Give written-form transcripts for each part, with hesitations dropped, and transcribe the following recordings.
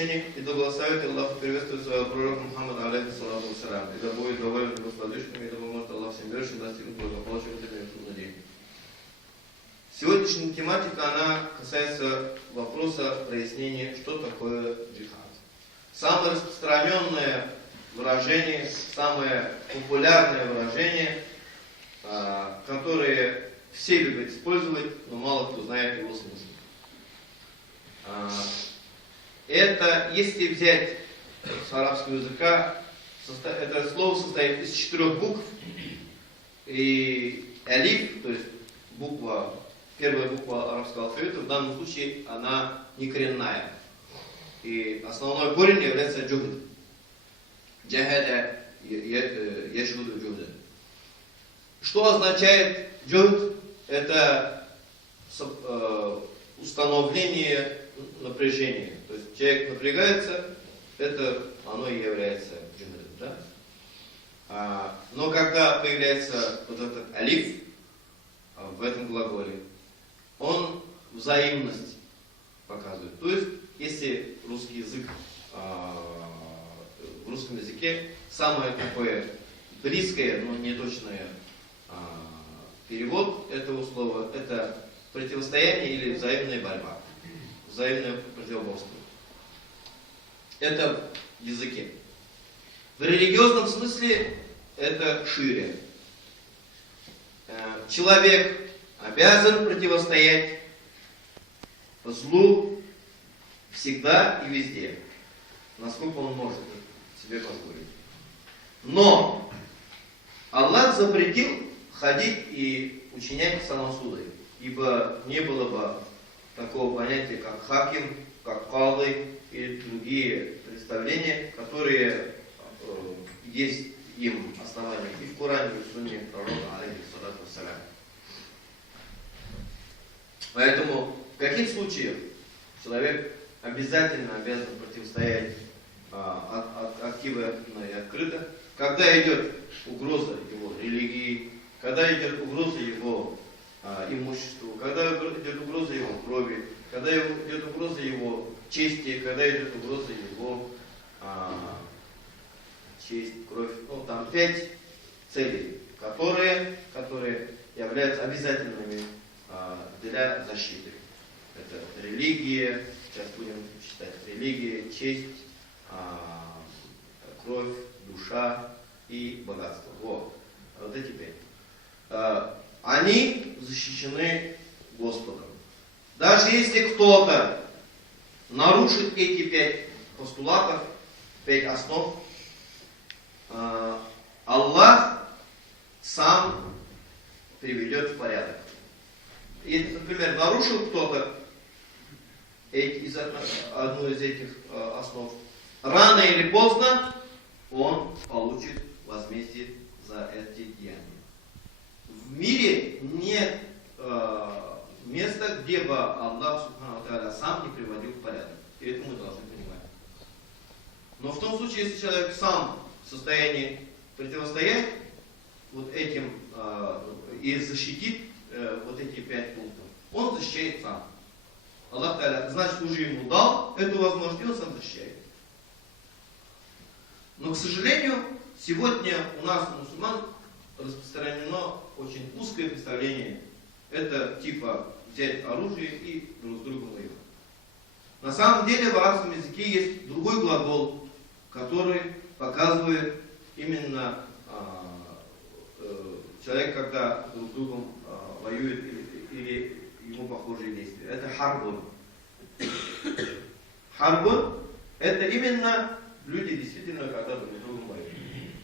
И да благословит Аллах и приветствует своего пророка Мухаммада, алейхиссалату вассалям. И да будет доволен его сладышками, и да поможет Аллах всем верующим достигнуть благополучия в этом труднодении. Сегодняшняя тематика, она касается вопроса прояснения, что такое джихад. Самое распространенное выражение, самое популярное выражение, которое все любят использовать, но мало кто знает его смысл. Это, если взять с арабского языка, это слово состоит из 4 букв, и алиф, то есть первая буква арабского алфавита, в данном случае она не коренная. И основной корень является джухд. Джахада яшгуду джухда. Что означает джухд? Это установление напряжения. То есть человек напрягается, это оно и является джихадом. Да? Но когда появляется вот этот алиф в этом глаголе, он взаимность показывает. То есть, если русский язык, в русском языке самое такое близкое, но не точное перевод этого слова, это противостояние или взаимная борьба, взаимное противоборство. Это в языке. В религиозном смысле это шире. Человек обязан противостоять злу всегда и везде, насколько он может себе позволить. Но Аллах запретил ходить и учинять самосуды, ибо не было бы такого понятия, как хаким, как кады и другие представления, которые есть им основания и в Коране, и в Сунне пророка, алейхиссалату вассалям. Поэтому в каких случаях человек обязательно обязан противостоять активно и открыто, когда идет угроза его религии, когда идет угроза его имуществу, когда идет угроза его крови, когда идет угроза его чести, когда идет угроза его честь, кровь. Ну, там 5 целей, которые являются обязательными для защиты. Это религия, сейчас будем читать, религия, честь, кровь, душа и богатство. Вот эти 5. Они защищены Господом. Даже если кто-то нарушит эти 5 постулатов, 5 основ, Аллах сам приведет в порядок. И, например, нарушил кто-то одну из этих основ, рано или поздно он получит возмездие за эти деяния. В мире нет места, где бы Аллах Субхану ва Тааля сам не приводил в порядок. И это мы должны понимать. Но в том случае, если человек сам в состоянии противостоять вот этим и защитит вот эти 5 пунктов, он защищает сам. Аллах Тааля, значит, уже ему дал эту возможность, и он сам защищает. Но, к сожалению, сегодня у нас, мусульман, распространено очень узкое представление. Это типа взять оружие и друг с другом воевать. На самом деле в арабском языке есть другой глагол, который показывает именно человек, когда друг с другом воюет или ему похожие действия. Это харбун. Харбун — это именно люди действительно, когда друг с другом воюют.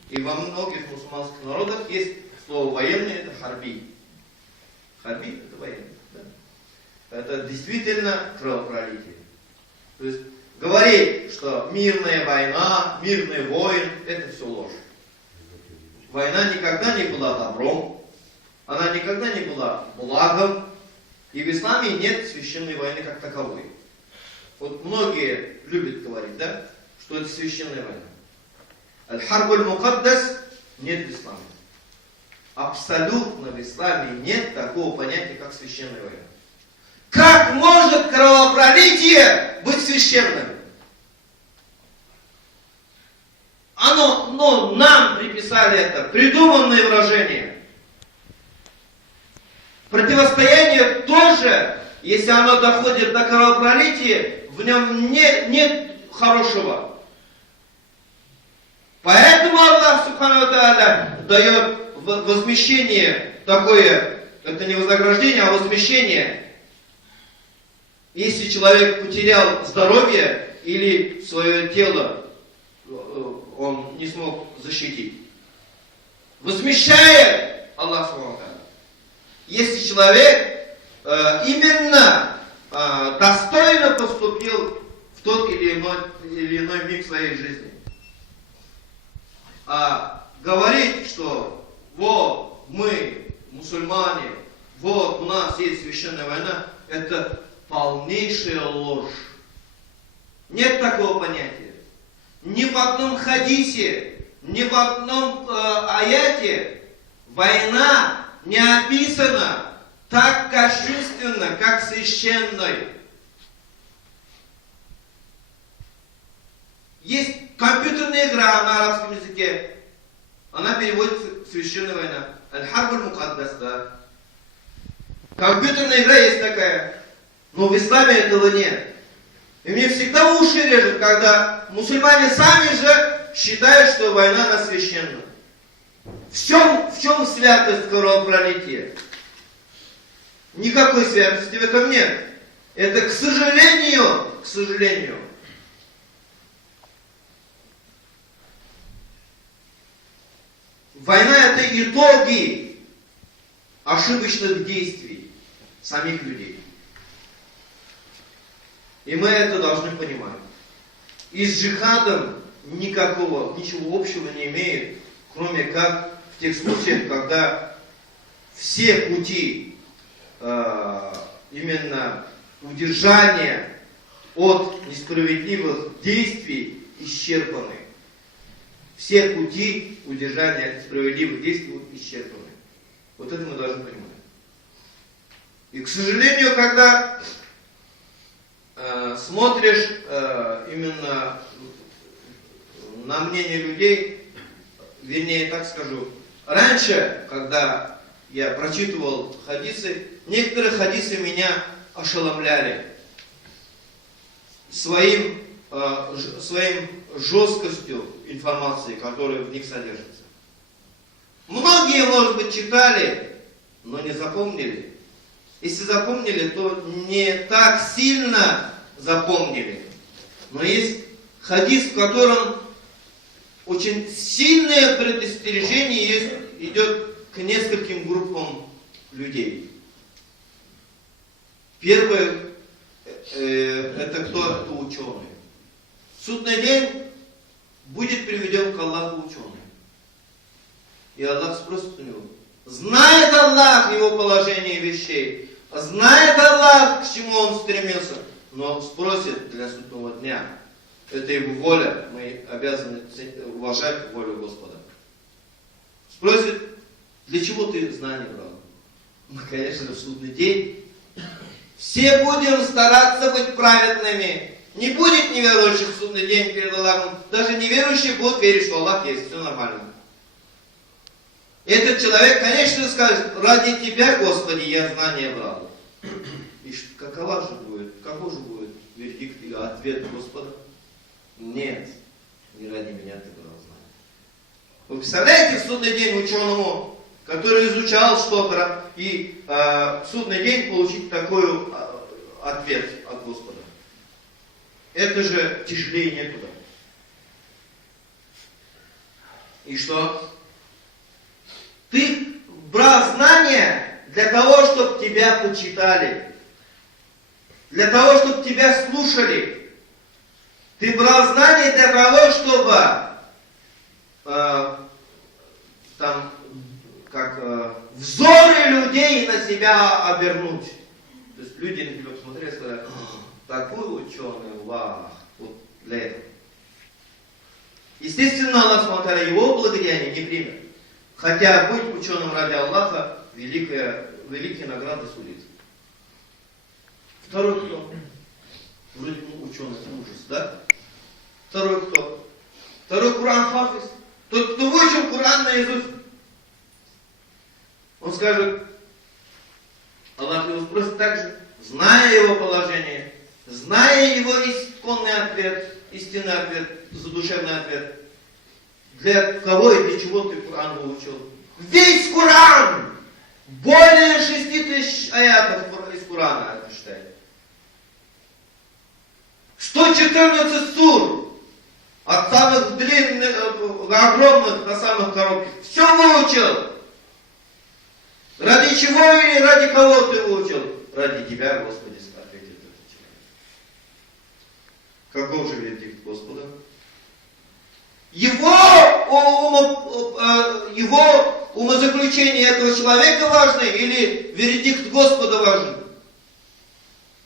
И во многих мусульманских народах есть слово военный, это харби. Харби — это военный. Да? Это действительно кровопролитие. То есть говорить, что мирная война, мирный воин, это все ложь. Война никогда не была добром, она никогда не была благом, и в исламе нет священной войны как таковой. Вот многие любят говорить, да, что это священная война. Аль-Харбуль Мукаддас нет в исламе. Абсолютно в исламе нет такого понятия, как священная война. Как может кровопролитие быть священным? приписали это, придуманные выражения. Противостояние тоже, если оно доходит до кровопролития, в нем нет хорошего. Поэтому Аллах Субхану ва Тааля дает возмещение такое, это не вознаграждение, а возмещение. Если человек потерял здоровье или свое тело, он не смог защитить. Возмещает Аллах Субхану ва Тааля. Если человек именно достойно поступил в тот или иной миг своей жизни. А говорить, что вот мы, мусульмане, вот у нас есть священная война, это полнейшая ложь. Нет такого понятия. Ни в одном хадисе, ни в одном аяте война не описана так кощунственно, как священной. Есть компьютерная игра на арабском языке. Она переводится к священной войне. Аль-Харб аль-Мукаддас, да. Компьютерная игра есть такая. Но в исламе этого нет. И мне всегда уши режут, когда мусульмане сами же считают, что война она священна. В чем святость кровопролития? Никакой святости в этом нет. Это, к сожалению, война это итоги ошибочных действий самих людей. И мы это должны понимать. И с джихадом ничего общего не имеет, кроме как в тех случаях, когда все пути именно удержания от несправедливых действий исчерпаны. Все пути удержания от несправедливых действий исчерпаны. Вот это мы должны понимать. И, к сожалению, когда смотришь именно на мнение людей, вернее, так скажу, раньше, когда я прочитывал хадисы, некоторые хадисы меня ошеломляли своим жесткостью информации, которая в них содержится. Многие, может быть, читали, но не запомнили. Если запомнили, то не так сильно запомнили. Но есть хадис, в котором очень сильное предостережение идет к нескольким группам людей. Первое, это кто? Это ученые. В судный день будет приведен к Аллаху ученый. И Аллах спросит у него, знает Аллах его положение вещей, знает Аллах, к чему он стремился, но спросит для судного дня. Это его воля, мы обязаны уважать волю Господа. Спросит, для чего ты знания брал? Ну, конечно, в судный день все будем стараться быть праведными. Не будет неверующих в судный день перед Аллахом. Даже неверующие будут верить, что Аллах есть, все нормально. Этот человек, конечно, скажет, ради Тебя, Господи, я знания брал. И какой же будет вердикт или ответ Господа? Нет, не ради меня ты брал знания. Вы представляете, в судный день ученому, который изучал что-то, и в судный день получить такой ответ от Господа? Это же тяжелее некуда. И что? Ты брал знания для того, чтобы тебя почитали. Для того, чтобы тебя слушали. Ты брал знания для того, чтобы взоры людей на себя обернуть. То есть люди на тебя посмотрели и сказали, такой ученый, вау, вот для этого. Естественно, Аллах смотря его благодеяние не примет. Хотя быть ученым ради Аллаха великие награды сулит. Второй кто? Вроде ученый, ужас, да? Второй кто? Второй Куран хафиз. Тот, кто выучил Коран наизусть, он скажет, Аллах его спросит также, зная его положение, зная его истинный ответ, задушевный ответ, для кого и для чего ты Коран выучил? Весь Коран! Более 6000 аятов из Корана, это считай. 114 сур. От самых длинных, огромных до самых коротких. Все выучил. Ради чего и ради кого ты выучил? Ради тебя, Господи, ответил этот человек. Каков же вердикт Господа? Его умозаключение этого человека важно или вердикт Господа важен?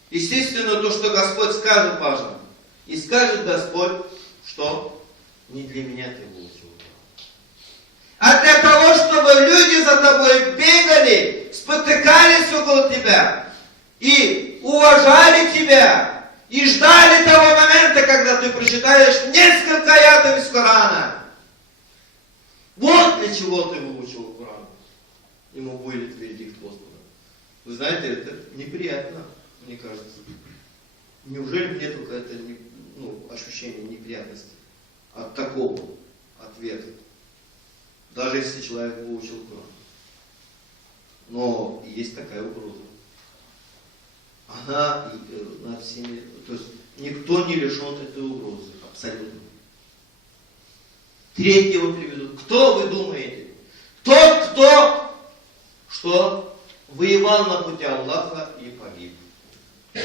Естественно, то, что Господь скажет, важно. И скажет Господь, что не для меня ты выучил, а для того, чтобы люди за тобой бегали, спотыкались около тебя и уважали тебя и ждали того момента, когда ты прочитаешь несколько аятов из Корана. Вот для чего ты выучил Коран. Ему будет вердикт Господа. Вы знаете, это неприятно, мне кажется. Неужели мне только это ощущение неприятности от такого ответа? Даже если человек выучил Коран. Но есть такая угроза. Она над всеми, то есть никто не лишен этой угрозы, абсолютно. Третьего приведу. Кто вы думаете? Тот, кто воевал на пути Аллаха и погиб.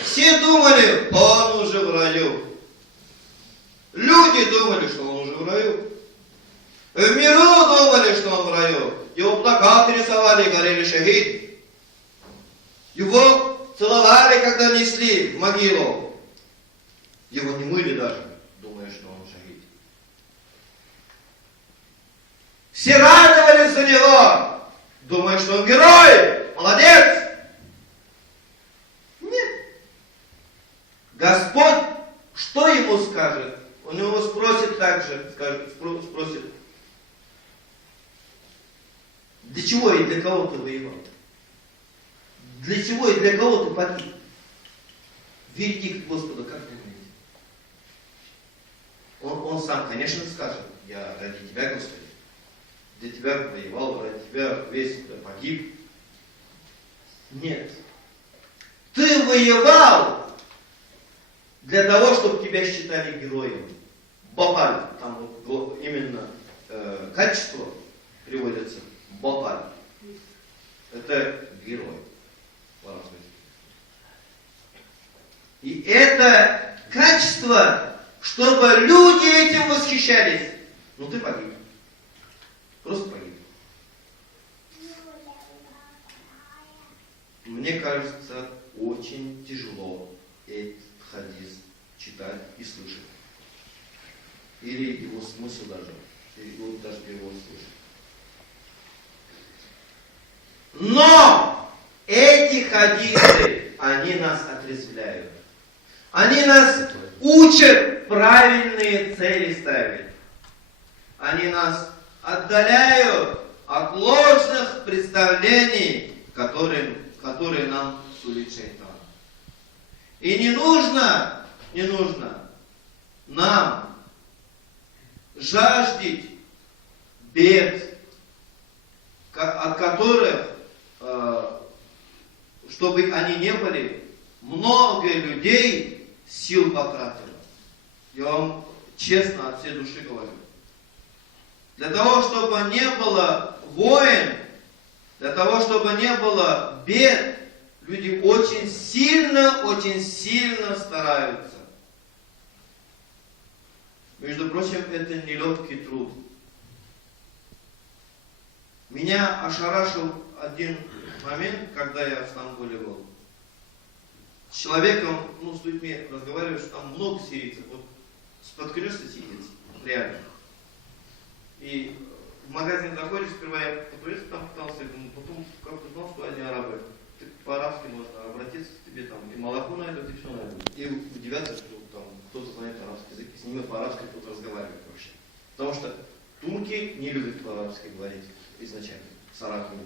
Все думали, он уже в раю. Люди думали, что он уже в раю. В миру думали, что он в раю. Его плакаты рисовали, говорили шахид. Его целовали, когда несли в могилу. Его не мыли даже, думая, что он шахид. Все радовались за него, думая, что он герой, молодец. Нет. Господь, что ему скажет? Он его спросит также, спросит, для чего и для кого ты воевал? Для чего и для кого ты погиб? Вердикт Господа, как вы думаете? Он сам, конечно, скажет, я ради тебя, Господи, для тебя воевал, ради тебя весь погиб. Нет. Ты воевал для того, чтобы тебя считали героем. Бапаль, там именно качество приводится. Бапаль. Это герой. И это качество, чтобы люди этим восхищались. Ну ты погиб. Просто погиб. Мне кажется, очень тяжело этот хадис читать и слышать. Или его смысл даже. Или даже его слышать. Но эти хадисы, они нас отрезвляют. Они нас учат правильные цели ставить. Они нас отдаляют от ложных представлений, которые нам сулит шайтан. И не нужно нам жаждать бед, от которых, чтобы они не были, много людей сил потратило. Я вам честно от всей души говорю. Для того, чтобы не было войн, для того, чтобы не было бед, люди очень сильно стараются. Между прочим, это нелегкий труд. Меня ошарашил один момент, когда я в Стамбуле был. С человеком, с людьми разговариваешь, там много сирийцев. Вот споткнешься сириец, реально. И в магазин заходишь, сперва я по-турецки там пытался, потом как-то знал, что они арабы. Ты по-арабски можно обратиться к тебе там, и молоко найдут, и все найдут. И удивятся, что там кто-то знает арабский язык, и с ними по-арабски кто-то разговаривает вообще. Потому что турки не любят по-арабски говорить изначально. Сараками,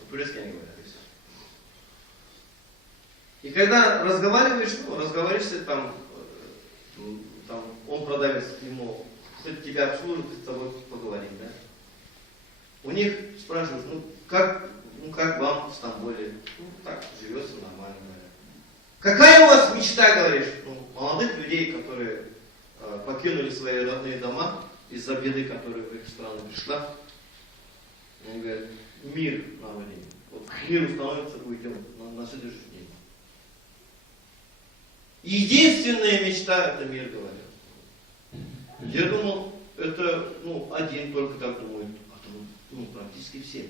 по-турецки они говорят. И когда разговариваешься там он продавец, ему кто-то тебя обслужит, с тобой поговорит, да? У них спрашивают, как вам в Стамбуле? Так, живется нормально, говорят. Какая у вас мечта, говоришь? Молодых людей, которые покинули свои родные дома из-за беды, которая в их страну пришла. Они говорят, мир на войне. Вот к миру становится, уйдем на следующий день. Единственная мечта это мир, говорят. Я думал, это один только так думает, а там практически все.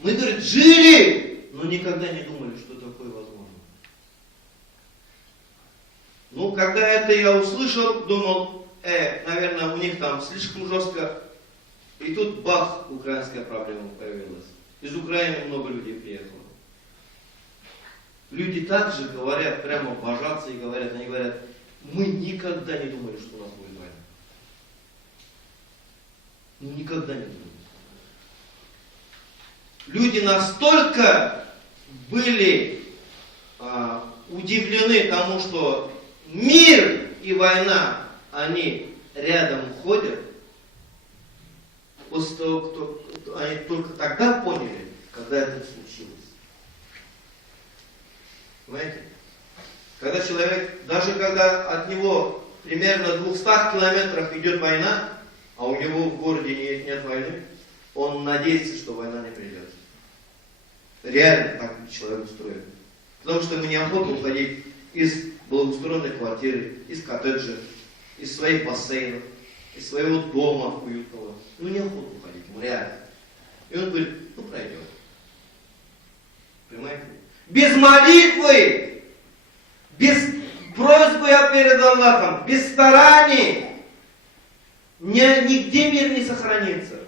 Мы, говорит, жили, но никогда не думали, что такое возможно. Когда это я услышал, думал, наверное, у них там слишком жестко. И тут бах, украинская проблема появилась. Из Украины много людей приехало. Люди также говорят, прямо божатся и говорят, они говорят, мы никогда не думали, что у нас будет война. Никогда не думали. Люди настолько были удивлены тому, что мир и война, они рядом ходят. После того, они только тогда поняли, когда это случилось. Понимаете? Когда человек, даже когда от него примерно 200 километрах идет война, а у него в городе нет войны, он надеется, что война не придет. Реально так человек устроен. Потому что ему неохота уходить из благоустроенной квартиры, из коттеджа, из своих бассейнов, из своего дома уютного. Неохота уходить, ему реально. И он говорит, пройдет. Понимаете? Без молитвы, без просьбы перед Аллахом, без стараний, нигде мир не сохранится.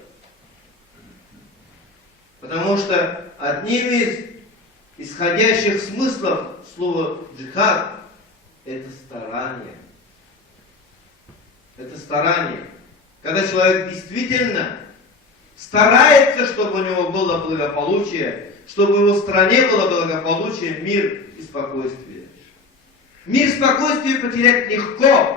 Потому что одним из исходящих смыслов слова джихад это старание. Это старание. Когда человек действительно старается, чтобы у него было благополучие, чтобы в его стране было благополучие, мир и спокойствие. Мир и спокойствие потерять легко.